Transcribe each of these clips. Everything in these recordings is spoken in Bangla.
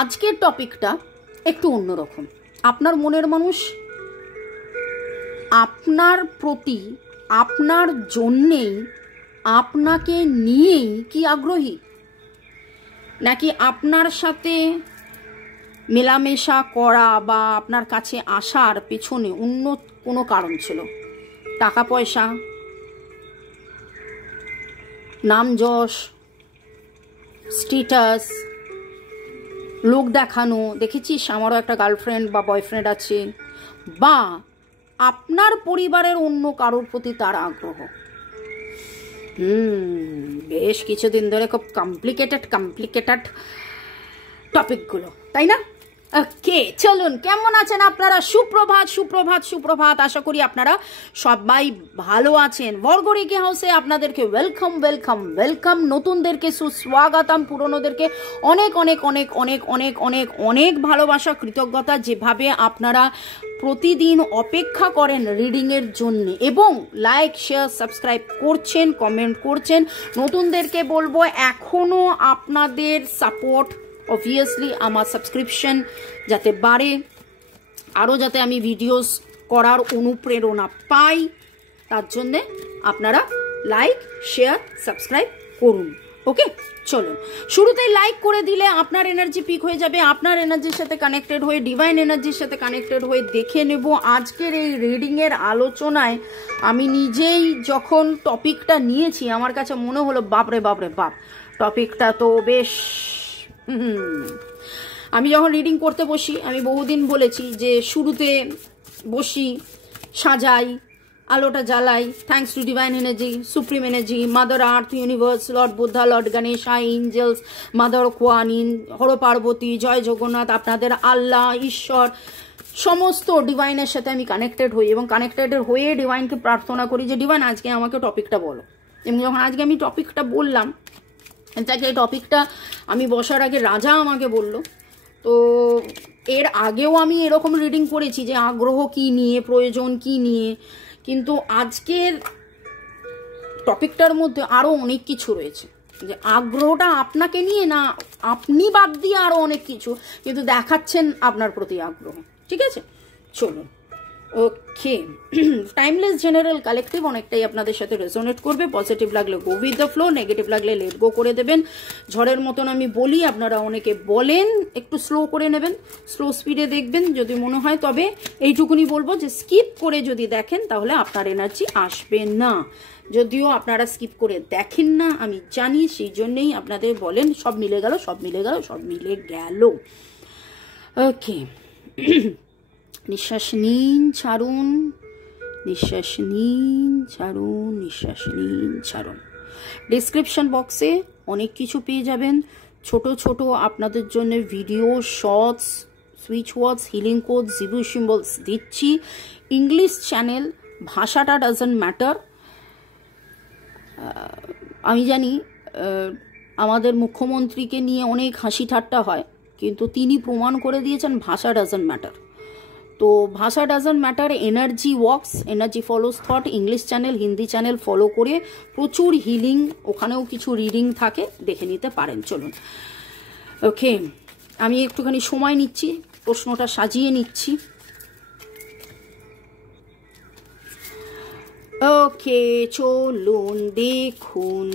আজকের টপিকটা একটু অন্যরকম। আপনার মনের মানুষ আপনার প্রতি, আপনার জন্যেই, আপনাকে নিয়েই কি আগ্রহী, নাকি আপনার সাথে মেলামেশা করা বা আপনার কাছে আসার পেছনে অন্য কোনো কারণ ছিল? টাকা পয়সা, নাম যশ, স্ট্যাটাস, লোক দেখানো, দেখেছিস আমারও একটা গার্লফ্রেন্ড বা বয়ফ্রেন্ড আছে, বা আপনার পরিবারের অন্য কারোর প্রতি তার আগ্রহ। বেশ কিছুদিন ধরে খুব কমপ্লিকেটেড টপিকগুলো, তাই না? ওকে, চলুন, কেমন আছেন আপনারা? সুপ্রভাত সুপ্রভাত সুপ্রভাত। আশা করি আপনারা সবাই ভালো আছেন। বর্গরিকি হাউসে আপনাদেরকে ওয়েলকাম ওয়েলকাম ওয়েলকাম। নতুনদেরকে সুস্বাগতম, পুরনোদেরকে অনেক অনেক অনেক অনেক অনেক অনেক অনেক ভালোবাসা, কৃতজ্ঞতা। যেভাবে আপনারা প্রতিদিন অপেক্ষা করেন রিডিংয়ের জন্য এবং লাইক শেয়ার সাবস্ক্রাইব করছেন, কমেন্ট করছেন, নতুনদেরকে বলবো এখনও আপনাদের সাপোর্ট, অবভিয়াসলি আমার সাবস্ক্রিপশন যাতে বাড়ে, আরও যাতে আমি ভিডিওস করার অনুপ্রেরণা পাই, তার জন্যে আপনারা লাইক শেয়ার সাবস্ক্রাইব করুন। ওকে, চলুন। শুরুতেই লাইক করে দিলে আপনার এনার্জি পিক হয়ে যাবে। আপনার এনার্জির সাথে কানেক্টেড হয়ে, ডিভাইন এনার্জির সাথে কানেক্টেড হয়ে দেখে নেব আজকের এই রিডিংয়ের আলোচনায়। আমি নিজেই যখন টপিকটা নিয়েছি আমার কাছে মনে হলো বাপরে বাপরে বাপ, টপিকটা তো বেশ। আমি যখন রিডিং করতে বসি, আমি বহুদিন বলেছি যে শুরুতে বসি, সাজাই, আলোটা জ্বালাই, thanks to divine energy, supreme energy, Mother Earth, universe, Lord Buddha, Lord Ganesha, angels, mother Guanyin, Har Parvati, জয় জগন্নাথ, আপনাদের আল্লাহ, ঈশ্বর, সমস্ত ডিভাইনের সাথে আমি কানেক্টেড হই এবং কানেক্টেড হয়ে ডিভাইনকে প্রার্থনা করি যে ডিভাইন আজকে আমাকে টপিকটা বলো। এবং যখন আজকে আমি টপিকটা বললাম, ইনফ্যাক্ট এই টপিকটা আমি বসার আগে রাজা আমাকে বলল। তো এর আগেও আমি এরকম রিডিং করেছি যে আগ্রহ কি নিয়ে, প্রয়োজন কি নিয়ে, কিন্তু আজকের টপিকটার মধ্যে আরও অনেক কিছু রয়েছে। যে আগ্রহটা আপনাকে নিয়ে না, আপনি বাদ দিয়ে আরও অনেক কিছু, কিন্তু দেখাচ্ছেন আপনার প্রতি আগ্রহ। ঠিক আছে, চলুন। ওকে, টাইমলেস জেনারেল কালেকটিভ অনেকটাই আপনাদের সাথে রেজোনেট করবে। পজিটিভ লাগলে go with the flow, negative লাগলে লেট গো করে দেবেন। ঝড়ের মতন আমি বলি, আপনারা অনেকে বলেন একটু স্লো করে নেবেন, স্লো স্পিডে দেখবেন যদি মনে হয়। তবে এইটুকুনি বলবো যে স্কিপ করে যদি দেখেন তাহলে আপনার এনার্জি আসবে না। যদিও আপনারা স্কিপ করে দেখেন না আমি জানি, সেই জন্যেই আপনাদের বলেন সব মিলে গেল, সব মিলে গেল, সব মিলে গেল। ওকে, নিঃশ্বাস নিন, ছাড়ুন, নিঃশ্বাস নিন, ছাড়ুন, নিঃশ্বাস নিন, ছাড়ুন। ডেসক্রিপশন বক্সে অনেক কিছু পেয়ে যাবেন, ছোট ছোট আপনাদের জন্য ভিডিও, শর্টস, সুইচ ওয়ার্ডস, হিলিং কোড, জিবু সিম্বলস দিচ্ছি। ইংলিশ চ্যানেল, ভাষাটা ডাজন্ট ম্যাটার। আমি জানি আমাদের মুখ্যমন্ত্রীকে নিয়ে অনেক হাসি ঠাট্টা হয়, কিন্তু তিনি প্রমাণ করে দিয়েছেন ভাষা ডাজন্ট ম্যাটার। তো ভাষা doesn't matter, energy works, energy follows thought. English channel, Hindi channel follow করে প্রচুর হিলিং, ওখানেও কিছু রিডিং থাকে, দেখে নিতে পারেন। চলুন। ওকে, আমি একটুখানি সময় নিচ্ছি, প্রশ্নটা সাজিয়ে নিচ্ছি। ওকে, চলুন দেখুন।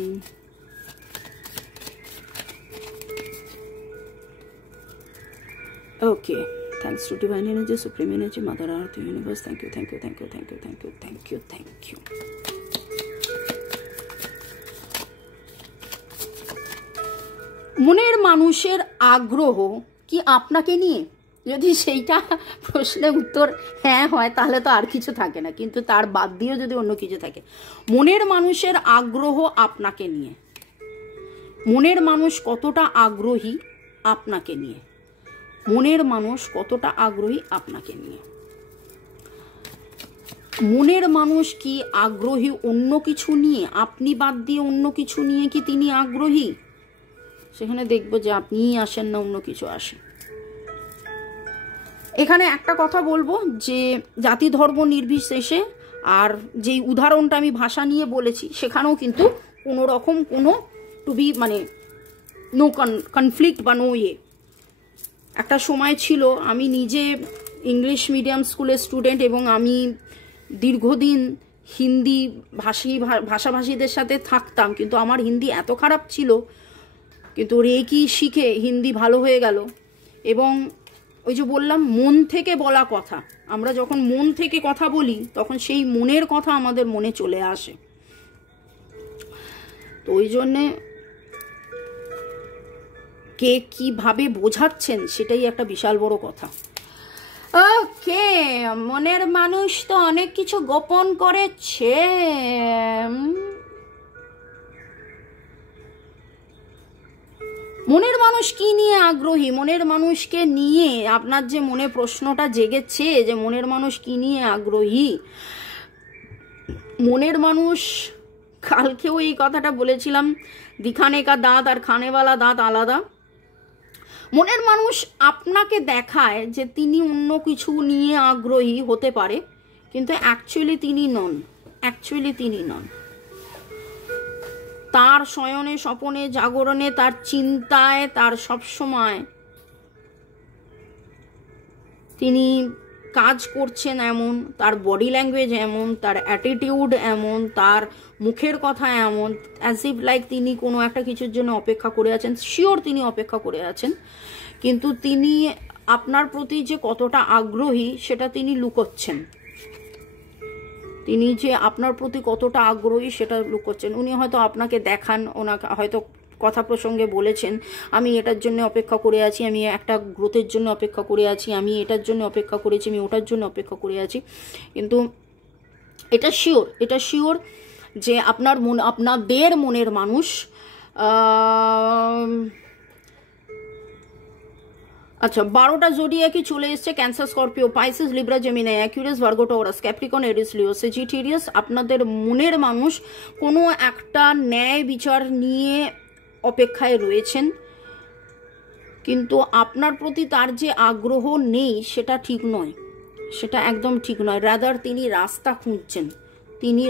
ওকে, thanks to divine energy, supreme energy, mother earth, universe, thank you, thank you, thank you, thank you, thank you, thank you, thank you. মনের মানুষের আগ্রহ কি আপনাকে নিয়ে? যদি সেইটা প্রশ্নের উত্তর হ্যাঁ হয় তাহলে তো আর কিছু থাকে না, কিন্তু তার বাদ দিয়েও যদি অন্য কিছু থাকে, মনের মানুষের আগ্রহ আপনাকে নিয়ে, মনের মানুষ কতটা আগ্রহী আপনাকে নিয়ে, মনের মানুষ কতটা আগ্রহী আপনাকে নিয়ে। মনের মানুষ কি আগ্রহী অন্য কিছু নিয়ে? আপনি বাদ দিয়ে অন্য কিছু নিয়ে কি তিনি আগ্রহী? সেখানে দেখব যে আপনিই আসেন না অন্য কিছু আসে। এখানে একটা কথা বলবো যে জাতি ধর্ম নির্বিশেষে, আর যেই উদাহরণটা আমি ভাষা নিয়ে বলেছি সেখানেও কিন্তু কোনো রকম কোনো টু বি মানে নো কনফ্লিক্ট বা নো একটা সময় ছিল আমি নিজে ইংলিশ মিডিয়াম স্কুলের স্টুডেন্ট এবং আমি দীর্ঘদিন হিন্দি ভাষাভাষীদের সাথে থাকতাম, কিন্তু আমার হিন্দি এত খারাপ ছিল, কিন্তু রেকি শিখে হিন্দি ভালো হয়ে গেল। এবং ওই যে বললাম মন থেকে বলা কথা, আমরা যখন মন থেকে কথা বলি তখন সেই মনের কথা আমাদের মনে চলে আসে। তো ওই জন্যে কে কিভাবে বোঝাচ্ছেন সেটাই একটা বিশাল বড় কথা। ওকে, মনের মানুষ তো অনেক কিছু গোপন করেছে। মনের মানুষ কি নিয়ে আগ্রহী, মনের মানুষকে নিয়ে আপনার যে মনে প্রশ্নটা জেগেছে যে মনের মানুষ কি নিয়ে আগ্রহী, মনের মানুষ, কালকেও এই কথাটা বলেছিলাম, দিখানে কা দাঁত আর খানেওয়ালা দাঁত আলাদা। মনের মানুষ আপনাকে দেখায় যে তিনি অন্য কিছু নিয়ে আগ্রহী হতে পারে, কিন্তু অ্যাকচুয়ালি তিনি নন। তার শয়নে স্বপনে জাগরণে তার চিন্তায় তার সবসময় তিনি কাজ করছেন এমন, তার বডি ল্যাঙ্গুয়েজ এমন, তার অ্যাটিটিউড এমন, তার মুখের কথা এমন, অ্যাজ ইফ লাইক তিনি কোনো একটা কিছুর জন্য অপেক্ষা করে আছেন। শিওর তিনি অপেক্ষা করে আছেন, কিন্তু তিনি আপনার প্রতি যে কতটা আগ্রহী সেটা তিনি লুকোচ্ছেন। তিনি যে আপনার প্রতি কতটা আগ্রহী সেটা লুকোচ্ছেন। উনি হয়তো আপনাকে দেখান, ওনাকে হয়তো কথা প্রসঙ্গে বলেছেন আমি এটার জন্য অপেক্ষা করে আছি, আমি একটা গ্রোথের জন্য অপেক্ষা করে আছি, আমি এটার জন্য অপেক্ষা করেছি, আমি ওটার জন্য অপেক্ষা করে আছি। কিন্তু এটা শিওর যে আপনাদের মনের মানুষ আচ্ছা 12টা জোডিয়াকে চলে এসছে, Cancer, Scorpio, Pisces, Libra, Gemini, Aquarius, Virgo, Taurus, Capricorn, Aries, Leo, Sagittarius. আপনাদের মনের মানুষ কোনো একটা ন্যায় বিচার নিয়ে অপেক্ষায় রয়েছেন, কিন্তু আপনার প্রতি তার যে আগ্রহ নেই সেটা ঠিক নয়, সেটা একদম ঠিক নয়। রাদার তিনি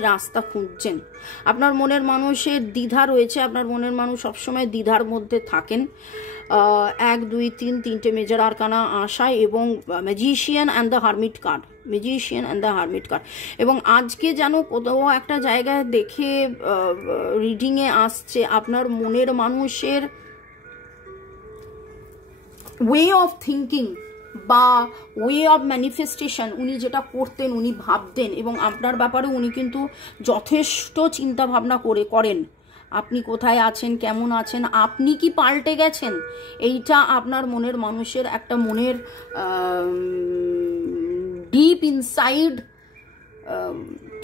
রাস্তা খুঁজছেন। আপনার মনের মানুষের দ্বিধা রয়েছে, আপনার মনের মানুষ সবসময় দ্বিধার মধ্যে থাকেন। 1 2 3 তিনটে মেজর আরকানা আসা এবং magician and the hermit card. এবং আজকে যেন কোথাও একটা জায়গায় দেখে রিডিংয়ে আসছে আপনার মনের মানুষের ওয়ে অফ থিঙ্কিং বা ওয়ে অফ ম্যানিফেস্টেশন, উনি যেটা করতেন, উনি ভাবতেন, এবং আপনার ব্যাপারে উনি কিন্তু যথেষ্ট চিন্তা ভাবনা করেন। আপনি কোথায় আছেন, কেমন আছেন, আপনি কি পাল্টে গেছেন, এইটা আপনার মনের মানুষের একটা মনের ডিপ ইনসাইড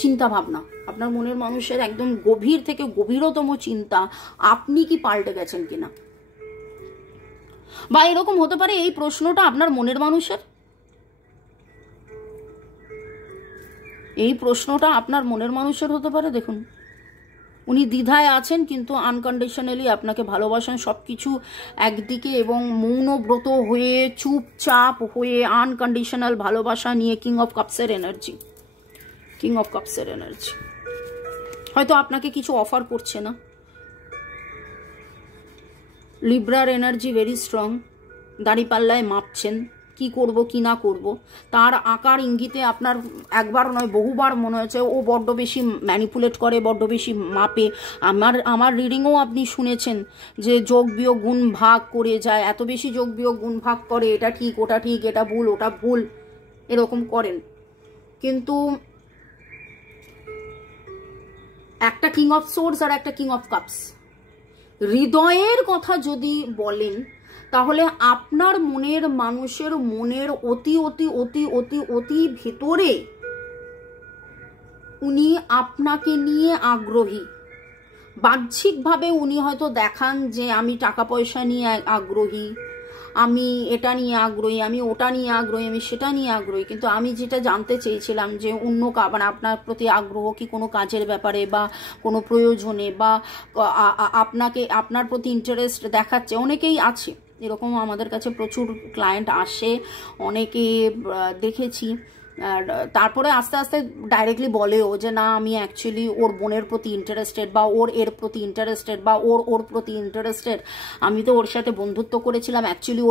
চিন্তা ভাবনা। আপনার মনের মানুষের একদম গভীর থেকে গভীরতম চিন্তা, আপনি কি পাল্টে গেছেন কিনা। বা এরকম হতে পারে এই প্রশ্নটা আপনার মনের মানুষের, হতে পারে। দেখুন উনি দ্বিধায় আছেন, কিন্তু আনকন্ডিশনালি আপনাকে ভালোবাসেন, সবকিছু একদিকে, এবং মৌনব্রত হয়ে চুপচাপ হয়ে আনকন্ডিশনাল ভালোবাসা নিয়ে কিং অফ কাপসের এনার্জি। হয়তো আপনাকে কিছু অফার করছে না। লিব্রার এনার্জি ভেরি স্ট্রং, দাঁড়িপাল্লায় মাপছেন কি করব কি না করব, তার আকার ইঙ্গিতে আপনার একবার নয় বহুবার মনে হয়েছে ও বড্ড বেশি ম্যানিপুলেট করে, বড্ড বেশি মাপে। আমার রিডিংও আপনি শুনেছেন যে যোগ বিয়োগ গুণ ভাগ করে যায়, এত বেশি যোগ বিয়োগ গুণ ভাগ করে, এটা ঠিক ওটা ঠিক, এটা ভুল ওটা ভুল, এরকম করেন। কিন্তু একটা কিং অফ সোর্স আর একটা কিং অফ কাপস, হৃদয়ের কথা যদি বলেন তাহলে আপনার মনের মানুষের মনের অতি অতি অতি অতি অতি ভেতরে উনি আপনাকে নিয়ে আগ্রহী। বাহ্যিকভাবে উনি হয়তো দেখান যে আমি টাকা পয়সা নিয়ে আগ্রহী, আমি এটা নিয়ে আগ্রহী, আমি ওটা নিয়ে আগ্রহী, আমি সেটা নিয়ে আগ্রহী। কিন্তু আমি যেটা জানতে চেয়েছিলাম যে অন্য মানে আপনার প্রতি আগ্রহ কি কোনো কাজের ব্যাপারে বা কোনো প্রয়োজনে, বা আপনার প্রতি ইন্টারেস্ট দেখাচ্ছে। অনেকেই আছে এরকম, আমাদের কাছে প্রচুর ক্লায়েন্ট আসে, অনেকে দেখেছি আর তারপরে আস্তে আস্তে ডাইরেক্টলি বলেও যে না আমি অ্যাকচুয়ালি ওর বোনের প্রতি ইন্টারেস্টেড, বা ওর এর প্রতি ইন্টারেস্টেড, বা ওর প্রতি ইন্টারেস্টেড। আমি তো ওর সাথে বন্ধুত্ব করেছিলাম অ্যাকচুয়ালি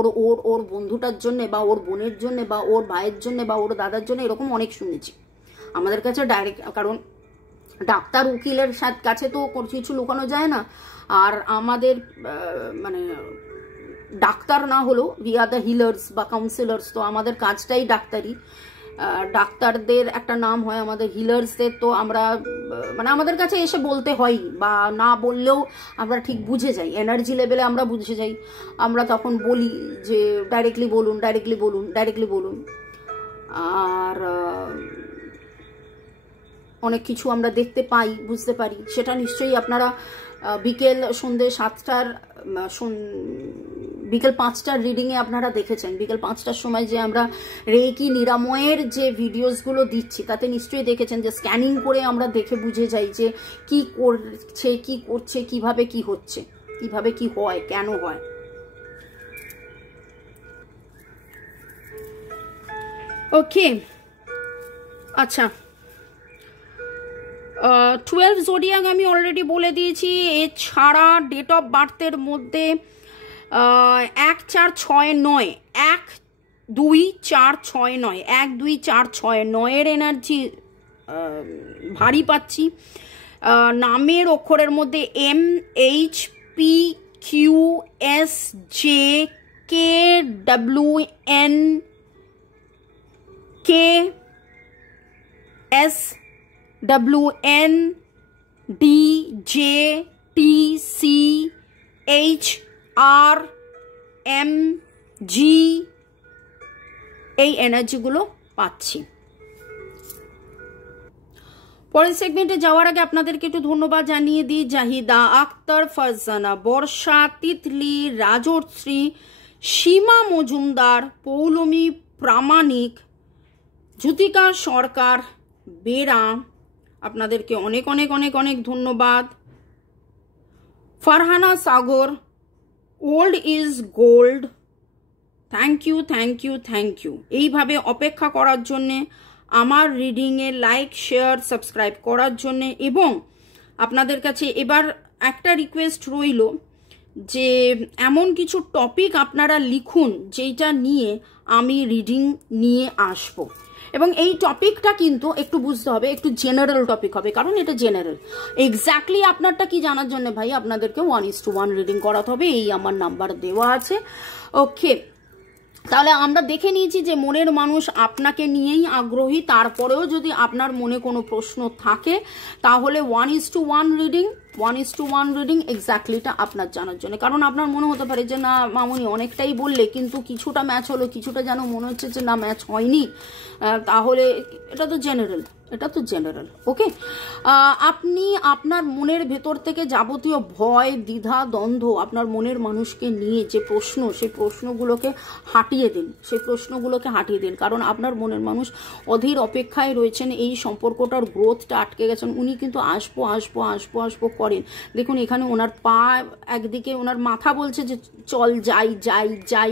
ওর বন্ধুটার জন্যে, বা ওর বোনের জন্যে, বা ওর ভাইয়ের জন্যে, বা ওর দাদার জন্য, এরকম অনেক শুনেছি আমাদের কাছে ডাইরেক্ট। কারণ ডাক্তার উকিলের কাছে তো কিছু লুকানো যায় না। আর আমাদের মানে ডাক্তার না হলেও উই আর দ্য হিলার্স বা কাউন্সিলার্স, তো আমাদের কাজটাই ডাক্তারি। ডাক্তারদের একটা নাম হয়, আমাদের হিলার্সদের তো আমরা মানে আমাদের কাছে এসে বলতে হয়, বা না বললেও আমরা ঠিক বুঝে যাই, এনার্জি লেভেলে আমরা বুঝে যাই। আমরা তখন বলি যে ডাইরেক্টলি বলুন, ডাইরেক্টলি বলুন, ডাইরেক্টলি বলুন। আর অনেক কিছু আমরা দেখতে পাই, বুঝতে পারি। সেটা নিশ্চয়ই আপনারা বিকেল সন্ধ্যে 7টার বিকেল 5টার রিডিংয়ে আপনারা দেখেছেন। বিকেল 5টার সময় যে আমরা রেকি নিরাময়ের যে ভিডিওসগুলো দিচ্ছি তাতে নিশ্চয়ই দেখেছেন যে স্ক্যানিং করে আমরা দেখে বুঝে যাই যে কি করছে, কি করছে, কিভাবে কি হচ্ছে, কিভাবে কি হয়, কেন হয়। ওকে, আচ্ছা 12 জোডিয়াক আমি অলরেডি বলে দিয়েছি। এছাড়া ডেট অফ বার্থের মধ্যে 1 4 6 9, 1 2 4 6 9, 1 2 4 6 9 এনার্জি ভারী পাচ্ছি। নামের অক্ষরের মধ্যে M H P Q S J K W N K S W N D J T C H R M G এই এনার্জিগুলো পাচ্ছি। পরের সেগমেন্টে যাওয়ার আগে আপনাদেরকে একটু ধন্যবাদ জানিয়ে দিই। জাহিদা আক্তার, ফারজানা বর্ষা, তিতলি, রাজশ্রী, সীমা মজুমদার, পৌলমী প্রামাণিক, জ্যোতিকা সরকার, বেরা, আপনাদেরকে অনেক অনেক অনেক অনেক ধন্যবাদ। Farhana Sagar, old is gold, thank you, thank you, thank you. এইভাবে অপেক্ষা করার জন্যে, আমার রিডিংয়ে লাইক, শেয়ার, সাবস্ক্রাইব করার জন্যে। এবং আপনাদের কাছে এবার একটা রিকোয়েস্ট রইল যে এমন কিছু টপিক আপনারা লিখুন যেটা নিয়ে আমি রিডিং নিয়ে আসব। এবং এই টপিকটা কিন্তু একটু বুঝতে হবে, একটু জেনারেল টপিক হবে, কারণ এটা জেনারেল। এক্স্যাক্টলি আপনারটা কি জানার জন্য ভাই আপনাদেরকে 1:1 রিডিং করাতে হবে। এই আমার নাম্বার দেওয়া আছে। ওকে, তাহলে আমরা দেখে নিয়েছি যে মনের মানুষ আপনাকে নিয়েই আগ্রহী। তারপরেও যদি আপনার মনে কোনো প্রশ্ন থাকে তাহলে 1:1 রিডিং, 1:1 রিডিং এক্স্যাক্টলিটা আপনার জানার জন্য। কারণ আপনার মনে হতে পারে যে না মামুনি অনেকটাই বললে, কিন্তু কিছুটা ম্যাচ হলো, কিছুটা যেন মনে হচ্ছে যে না ম্যাচ হয়নি। তাহলে এটা তো জেনারেল, এটা তো জেনারেল। ওকে, আপনি আপনার মনের ভেতর থেকে যাবতীয় ভয়, দ্বিধা, দ্বন্দ্ব, আপনার মনের মানুষকে নিয়ে যে প্রশ্ন, সেই প্রশ্নগুলোকে হাঁটিয়ে দিন, সেই প্রশ্নগুলোকে হাঁটিয়ে দিন। কারণ আপনার মনের মানুষ অধীর অপেক্ষায় রয়েছেন, এই সম্পর্কটার গ্রোথটা আটকে গেছেন। উনি কিন্তু আসবো আসবো আসবো আসবো করেন। দেখুন এখানে ওনার পা একদিকে, ওনার মাথা বলছে যে চল যাই যাই যাই,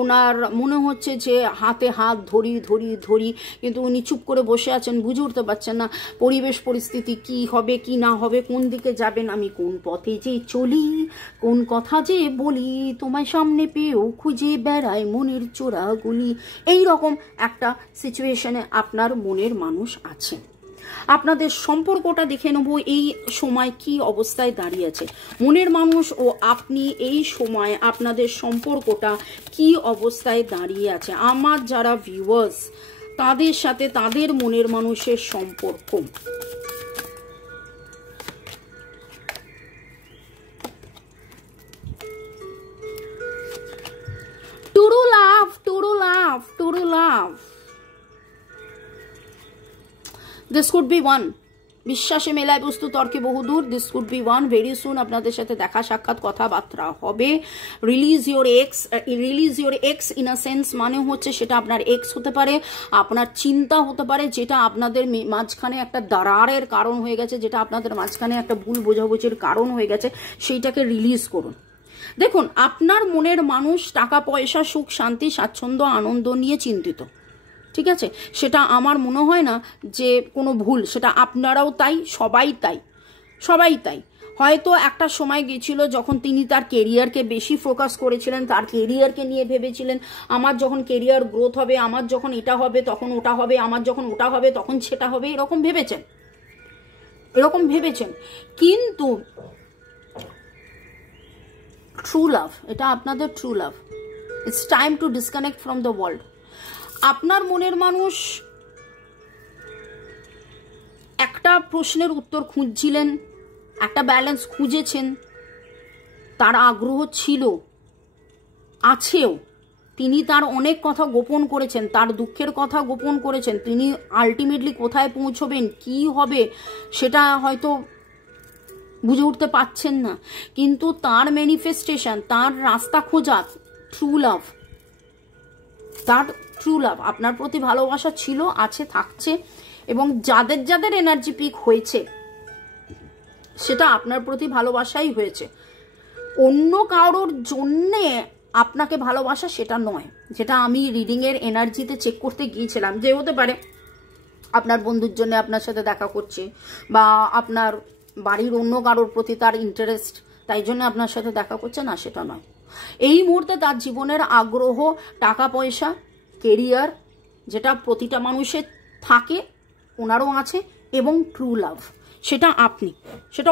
ওনার মনে হচ্ছে যে হাতে হাত ধরি ধরি ধরি, কিন্তু উনি চুপ করে বসে আছেন, বুঝে উঠতে পারছেন না পরিবেশ পরিস্থিতি কি হবে কি না হবে, কোন দিকে যাবেন, আমি কোন পথে যে চলি, কোন কথা যে বলি, তোমায় সামনে পেয়েও খুঁজে বেড়ায় মনের চোরাগুলি। এই রকম একটা সিচুয়েশনে আপনার মনের মানুষ আছে। আপনাদের সম্পর্কটা দেখে নেব এই সময় কি অবস্থায় দাঁড়িয়ে আছে। মনের মানুষ ও আপনি এই সময় আপনাদের সম্পর্কটা কি অবস্থায় দাঁড়িয়ে আছে। আমার যারা ভিউয়ার্স তাদের সাথে তাদের মনের মানুষের সম্পর্ক। True love, true love, true love. This could be one. বিশ্বাসে মেলায় বস্তু তর্কে বহুদূর। This could be one. Very soon আপনাদের সাথে দেখা সাক্ষাৎ কথাবার্তা হবে। Release your x, release your x in a sense মানে হচ্ছে সেটা আপনার এক্স হতে পারে, আপনার চিন্তা হতে পারে, যেটা আপনাদের মাঝখানে একটা দাঁড়ারের কারণ হয়ে গেছে, যেটা আপনাদের মাঝখানে একটা ভুল বোঝাবুঝির কারণ হয়ে গেছে, সেইটাকে রিলিজ করুন। দেখুন আপনার মনের মানুষ টাকা পয়সা, সুখ শান্তি, স্বাচ্ছন্দ্য, আনন্দ নিয়ে চিন্তিত। ঠিক আছে? সেটা আমার মনে হয় না যে কোনো ভুল, সেটা আপনারাও তাই, সবাই তাই। হয়তো একটা সময় গেছিল যখন তিনি তার কেরিয়ারকে বেশি ফোকাস করেছিলেন, তার কেরিয়ারকে নিয়ে ভেবেছিলেন, আমার যখন কেরিয়ার গ্রোথ হবে, আমার যখন এটা হবে তখন ওটা হবে, আমার যখন ওটা হবে তখন সেটা হবে, এরকম ভেবেছেন। কিন্তু ট্রু লাভ, এটা আপনাদের true love. It's time to disconnect from the world. আপনার মনের মানুষ একটা প্রশ্নের উত্তর খুঁজছিলেন, একটা ব্যালেন্স খুঁজেছেন, তার আগ্রহ ছিল, আছেও। তিনি তার অনেক কথা গোপন করেছেন, তার দুঃখের কথা গোপন করেছেন। তিনি আলটিমেটলি কোথায় পৌঁছবেন, কি হবে, সেটা হয়তো বুঝে উঠতে পারছেন না। কিন্তু তার ম্যানিফেস্টেশন, তার রাস্তা খোঁজা, তার ট্রু লাভ, আপনার প্রতি ভালোবাসা ছিল, আছে, থাকছে। এবং যাদের যাদের এনার্জি পিক হয়েছে সেটা আপনার প্রতি ভালোবাসাই হয়েছে। অন্য কারোর জন্যে আপনাকে ভালোবাসা সেটা নয়, যেটা আমি রিডিংয়ের এনার্জিতে চেক করতে গিয়েছিলাম। যে হতে পারে আপনার বন্ধুর জন্য আপনার সাথে দেখা করছে, বা আপনার বাড়ির অন্য কারোর প্রতি তার ইন্টারেস্ট, তাই জন্য আপনার সাথে দেখা করছে, না, সেটা নয়। এই মুহূর্তে তার জীবনের আগ্রহ, টাকা পয়সা, কেরিয়ার, যেটা প্রতিটা মানুষের থাকে, ওনারও আছে, এবং ট্রু লাভ, সেটা আপনি, সেটা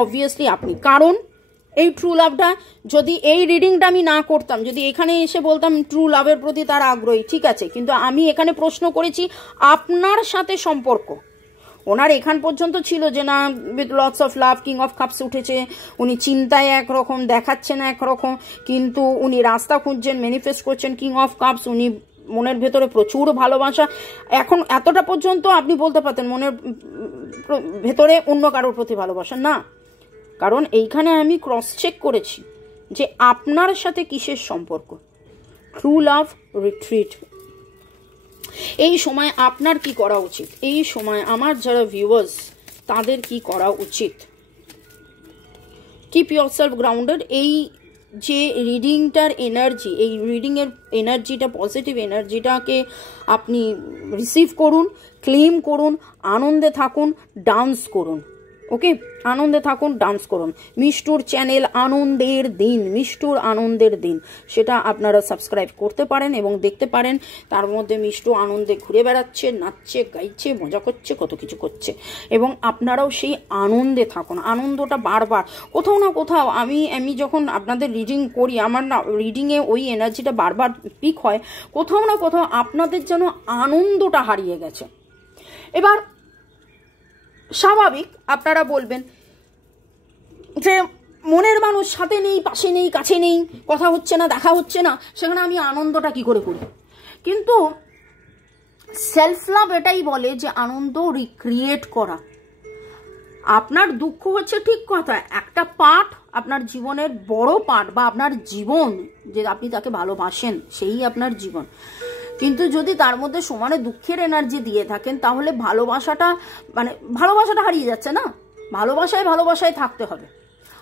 অবভিয়াসলি আপনি। কারণ এই ট্রু লাভটা, যদি এই রিডিংটা আমি না করতাম, যদি এখানে এসে বলতাম ট্রু লাভের প্রতি তার আগ্রহী, ঠিক আছে, কিন্তু আমি এখানে প্রশ্ন করেছি আপনার সাথে সম্পর্ক। ওনার এখান পর্যন্ত ছিল যে না, with lots of love, king of cups উঠেছে, উনি চিন্তায় একরকম, দেখাচ্ছেন একরকম, কিন্তু উনি রাস্তা খুঁজছেন, ম্যানিফেস্ট করছেন কিং অফ কাপস। উনি মনের ভেতরে প্রচুর ভালোবাসা। এখন এতটা পর্যন্ত আপনি বলতে পারতেন মনের ভেতরে অন্য কারোর প্রতি ভালোবাসা না, কারণ এইখানে আমি ক্রস চেক করেছি যে আপনার সাথে কিসের সম্পর্ক। True love, retreat. এই সময় আপনার কি করা উচিত? এই সময় আমার যারা ভিউয়ার্স, তাদের কি করা উচিত? Keep yourself grounded. এই যে রিডিংটার এনার্জি, এই রিডিংয়ের এনার্জিটা, পজিটিভ এনার্জিটাকে আপনি রিসিভ করুন, ক্লেম করুন, আনন্দে থাকুন, ডান্স করুন। ওকে, আনন্দে থাকুন, ডান্স করুন। মিষ্টুর চ্যানেল মিষ্টুর আনন্দের দিন, সেটা আপনারা সাবস্ক্রাইব করতে পারেন এবং দেখতে পারেন। তার মধ্যে মিষ্টু আনন্দে ঘুরে বেড়াচ্ছে, নাচছে, গাইছে, মজা করছে, কত কিছু করছে, এবং আপনারাও সেই আনন্দে থাকুন। আনন্দটা বারবার কোথাও না কোথাও, আমি যখন আপনাদের রিডিং করি, আমার না রিডিংয়ে ওই এনার্জিটা বারবার পিক হয়, কোথাও না কোথাও আপনাদের যেন আনন্দটা হারিয়ে গেছে। এবার স্বাভাবিক আপনারা বলবেন যে মনের মানুষ সাথে নেই, পাশে নেই, কাছে নেই, কথা হচ্ছে না, দেখা হচ্ছে না, সেখানে আমি আনন্দটা কি করে করি? কিন্তু সেলফ লাভ এটাই বলে যে আনন্দ রিক্রিয়েট করা। আপনার দুঃখ হচ্ছে ঠিক কথা, একটা পার্ট, আপনার জীবনের বড় পার্ট, বা আপনার জীবন, যে আপনি তাকে ভালোবাসেন, সেই আপনার জীবন। কিন্তু যদি তার মধ্যে সমানে দুঃখের এনার্জি দিয়ে থাকেন, তাহলে ভালোবাসাটা হারিয়ে যাচ্ছে না। ভালোবাসায় থাকতে হবে।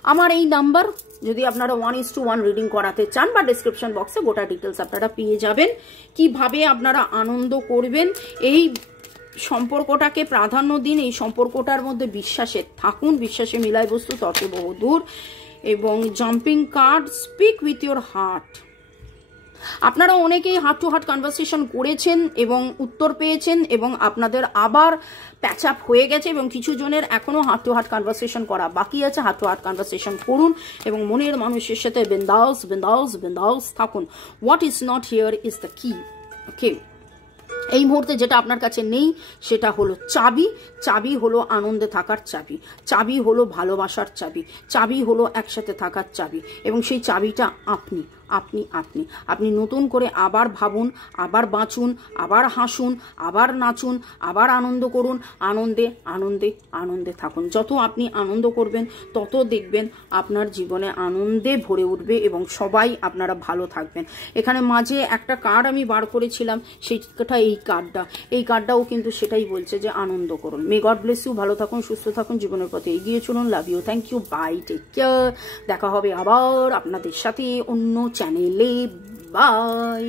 আমার এই নাম্বার, যদি আপনারা 1:1 রিডিং করাতে চান, বা ডিসক্রিপশন বক্সে গোটা ডিটেলস আপনারা পেয়ে যাবেন, কিভাবে আপনারা আনন্দ করবেন। এই সম্পর্কটাকে প্রাধান্য দিন, এই সম্পর্কটার মধ্যে বিশ্বাসে থাকুন, বিশ্বাসে মিলাই বস্তু, তর্কে বহুদূর। এবং jumping card, speak with your heart. আপনারা অনেকেই হার্ট টু হার্ট কনভারসেশন করেছেন এবং উত্তর পেয়েছেন, এবং আপনাদের আবার প্যাচ আপ হয়ে গেছে, এবং কিছু জনের এখনো হার্ট টু হার্ট কনভারসেশন করা বাকি আছে। হার্ট টু হার্ট কনভারসেশন করুন এবং মনের মানুষের সাথে বিন্দাস থাকুন। What is not here is the কি। ওকে, এই মুহূর্তে যেটা আপনার কাছে নেই সেটা হলো চাবি হলো আনন্দে থাকার চাবি, চাবি হলো ভালোবাসার চাবি, চাবি হলো একসাথে থাকার চাবি, এবং সেই চাবিটা আপনি। আপনি নতুন করে আবার ভাবুন, আবার বাঁচুন, আবার হাসুন, আবার নাচুন, আবার আনন্দ করুন। আনন্দে থাকুন। যত আপনি আনন্দ করবেন, তত দেখবেন আপনার জীবনে আনন্দে ভরে উঠবে, এবং সবাই আপনারা ভালো থাকবেন। এখানে মাঝে একটা কার্ড আমি বার করেছিলাম, সেইটা এই কার্ডটাও কিন্তু সেটাই বলছে যে আনন্দ করুন। May god bless you. ভালো থাকুন, সুস্থ থাকুন, জীবনের পথে এগিয়ে চলুন। Love you, thank you, bye, take care. দেখা হবে আবার আপনাদের সাথে অন্য চ্যানেলে। বাই।